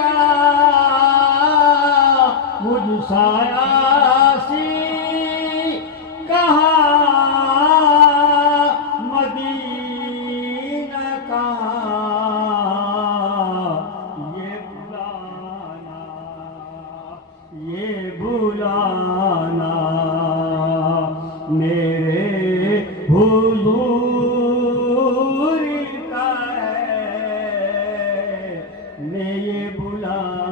کا مجھ سا عاصی کہاں مدینہ کہاں یہ بلانا میرے حضور کا ہے میں یہ بلانا